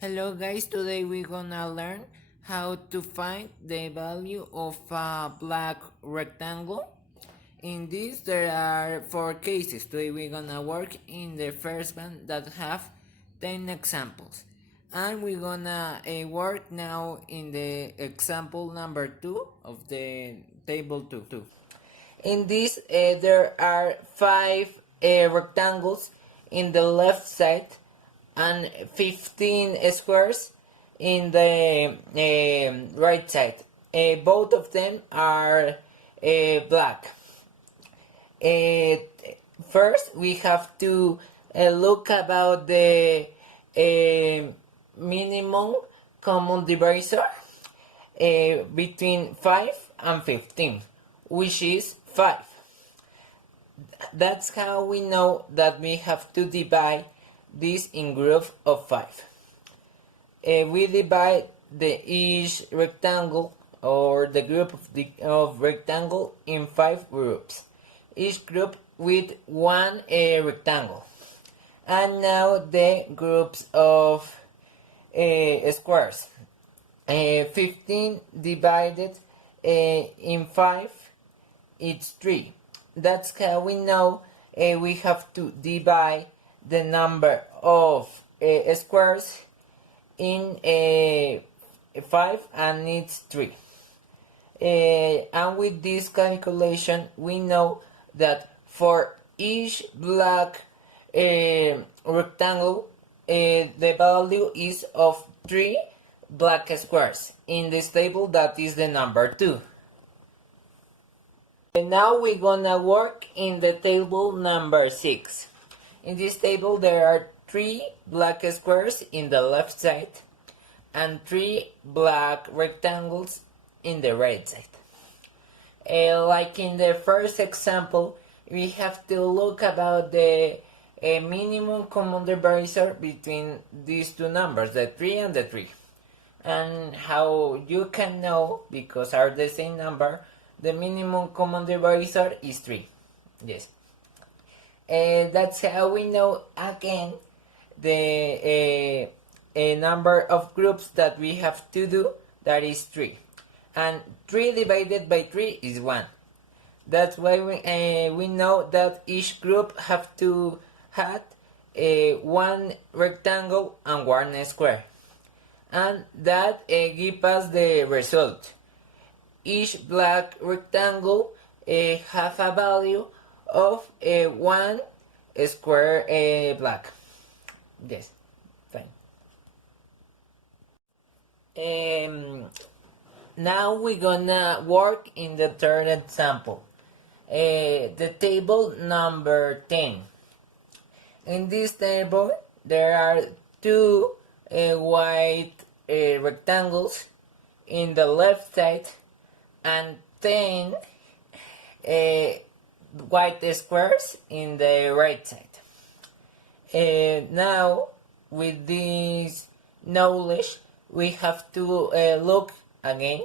Hello guys, today we're gonna learn how to find the value of a black rectangle. In this there are 4 cases. Today we're gonna work in the first one that have 10 examples. And we're gonna work now in the example number 2 of the table 2. In this there are 5 rectangles in the left side and 15 squares in the right side. Both of them are black. Uh, First, we have to look about the minimum common divisor between 5 and 15, which is 5. That's how we know that we have to divide this in groups of 5. We divide each rectangle or the group of rectangle in 5 groups, each group with one rectangle. And now the groups of squares. 15 divided in 5, it's 3. That's how we know we have to divide the number of squares in 5, and it's 3. And with this calculation we know that for each black rectangle the value is of 3 black squares. In this table that is the number 2. And now we're gonna work in the table number 6. In this table there are 3 black squares in the left side and 3 black rectangles in the right side. Like in the first example, we have to look about the minimum common divisor between these two numbers, the 3 and the 3. And how you can know, because are the same number, the minimum common divisor is 3. Yes. That's how we know again the number of groups that we have to do, that is 3. And 3 divided by 3 is 1. That's why we know that each group have to have one rectangle and one square. And that gives us the result. Each black rectangle have a value of 1 square black. Yes, fine. Now we're gonna work in the third example. The table number 10. In this table there are 2 white rectangles in the left side and 10 white squares in the right side. Now with this knowledge we have to look again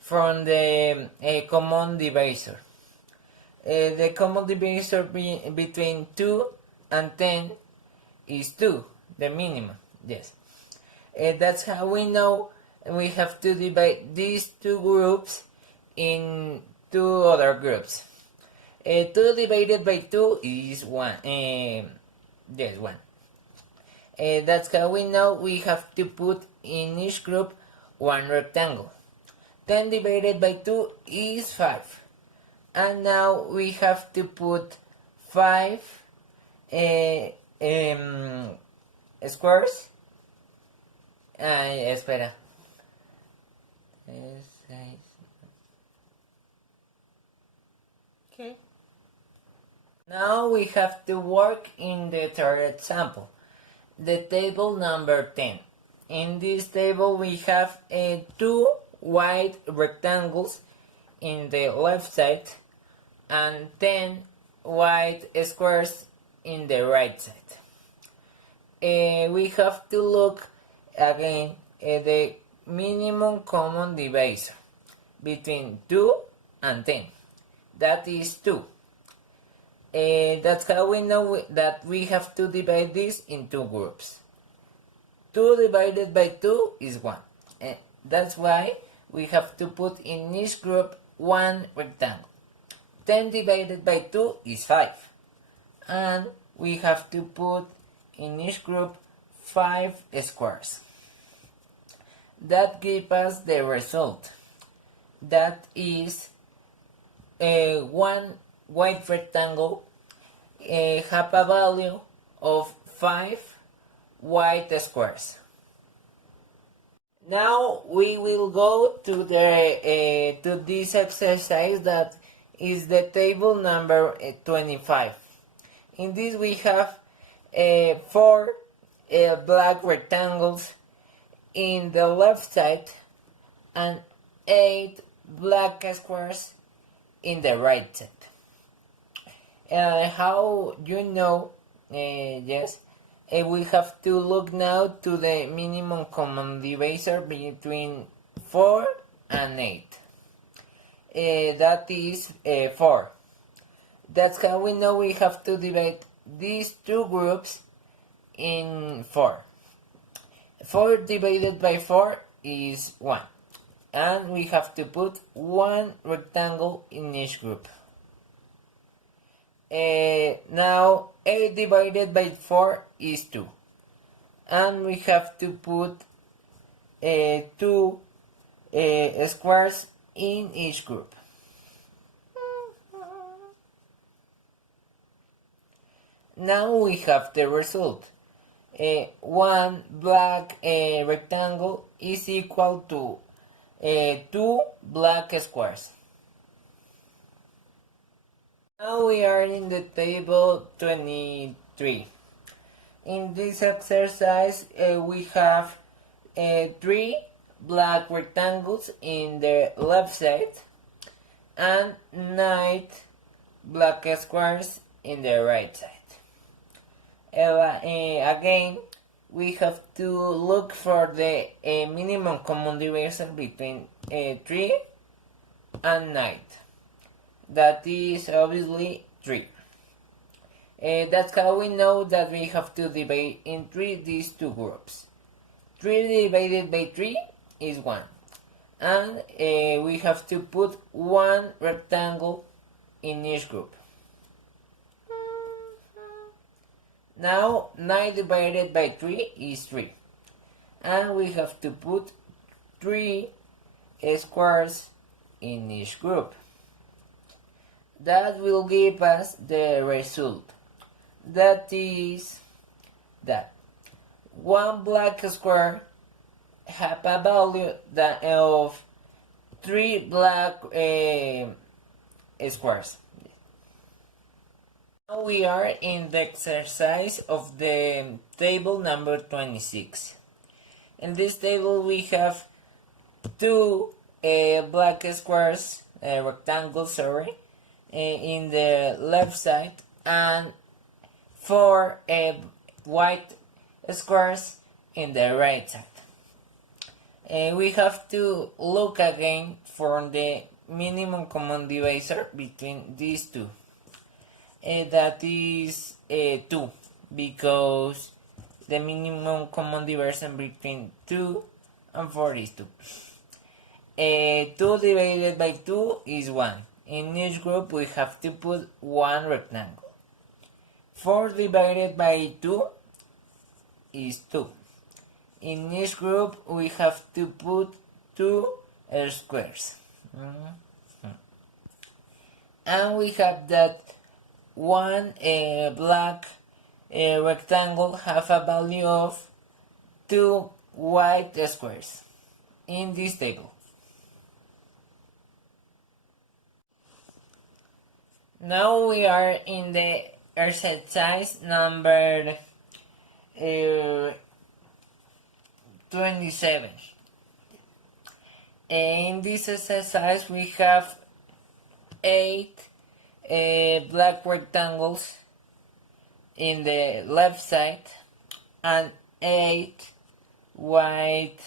from the common divisor. The common divisor between 2 and 10 is 2, the minimum. Yes. That's how we know we have to divide these 2 groups in 2 other groups. 2 divided by 2 is 1. Yes, 1. That's how we know we have to put in each group 1 rectangle. 10 divided by 2 is 5. And now we have to put 5 squares. Espera. Okay. Now we have to work in the third example, the table number 10. In this table we have 2 white rectangles in the left side and 10 white squares in the right side. We have to look again at the minimum common divisor between 2 and 10. That is 2. That's how we know that we have to divide this in 2 groups. 2 divided by 2 is 1. That's why we have to put in each group one rectangle. 10 divided by 2 is 5. And we have to put in each group 5 squares. That gives us the result. That is one white rectangle have a value of 5 white squares. Now we will go to this exercise that is the table number 25. In this we have 4 black rectangles in the left side and 8 black squares in the right side. How you know? Yes, we have to look now to the minimum common divisor between 4 and 8. That is 4. That's how we know we have to divide these two groups in 4. 4 divided by 4 is 1. And we have to put one rectangle in each group. Now 8 divided by 4 is 2. And we have to put 2 squares in each group. Now we have the result. One black rectangle is equal to 2 black squares. Now we are in the table 23. In this exercise we have 3 black rectangles in the left side and 9 black squares in the right side. Again, we have to look for the minimum common divisor between 3 and 9. That is obviously 3. That's how we know that we have to divide in 3 these two groups. 3 divided by 3 is 1. And we have to put one rectangle in each group. Now 9 divided by 3 is 3. And we have to put 3 squares in each group. That will give us the result. That is that one black square have a value of 3 black squares. Now we are in the exercise of the table number 26. In this table we have 2 black squares, rectangles, in the left side and 4 white squares in the right side. We have to look again for the minimum common divisor between these two. That is 2, because the minimum common divisor between 2 and 4 is 2. 2 divided by 2 is 1. In each group we have to put one rectangle. 4 divided by 2 is 2. In each group we have to put 2 squares. And we have that one black rectangle have a value of 2 white squares in this table. Now we are in the exercise number 27. In this exercise we have 8 black rectangles in the left side and 8 white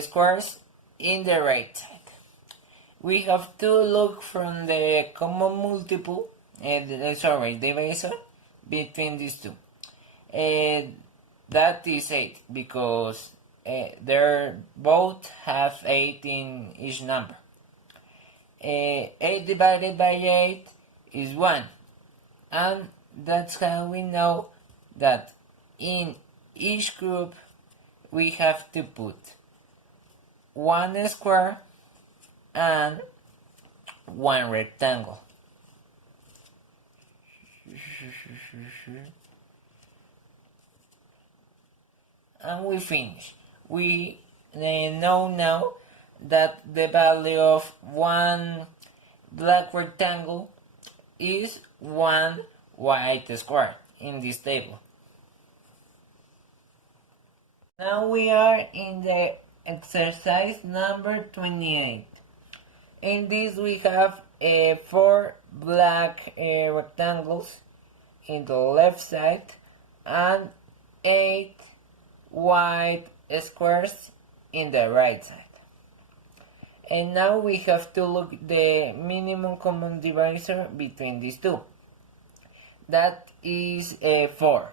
squares in the right side. We have to look from the common multiple, divisor between these two. that is 8 because they both have 8 in each number. 8 divided by 8 is 1, and that's how we know that in each group we have to put one square and one rectangle. And we finish. We know now that the value of one black rectangle is one white square in this table. Now we are in the exercise number 28. In this we have 4 black rectangles in the left side and 8 white squares in the right side. And now we have to look the minimum common divisor between these two. That is 4.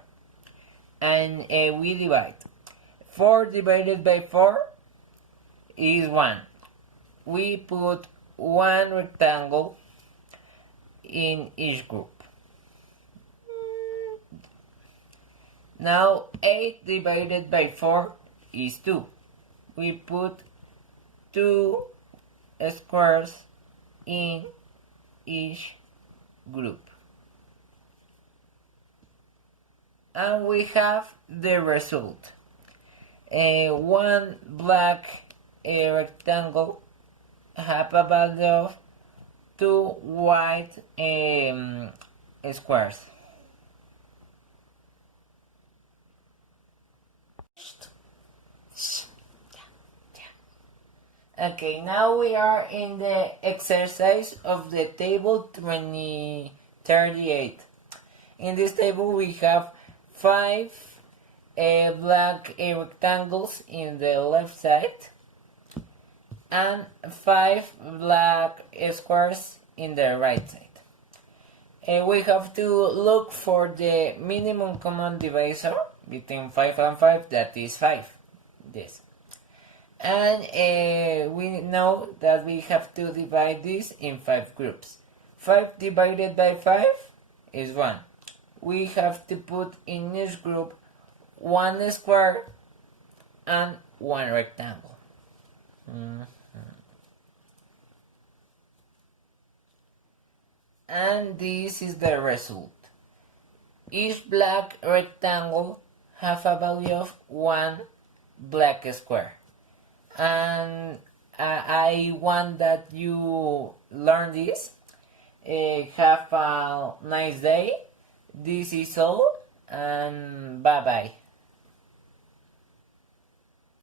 And we divide. 4 divided by 4 is 1. We put one rectangle in each group. Now 8 divided by 4 is 2. We put 2 squares in each group. And we have the result. One black rectangle have a value of 2 white squares. Okay, now we are in the exercise of the table 38. In this table we have 5 black rectangles in the left side and 5 black squares in the right side. We have to look for the minimum common divisor between 5 and 5, that is 5. This. And we know that we have to divide this in 5 groups. 5 divided by 5 is 1. We have to put in each group one square and one rectangle. And this is the result. Each black rectangle have a value of 1 black square. And I want that you learn this. Have a nice day. This is all, and bye bye.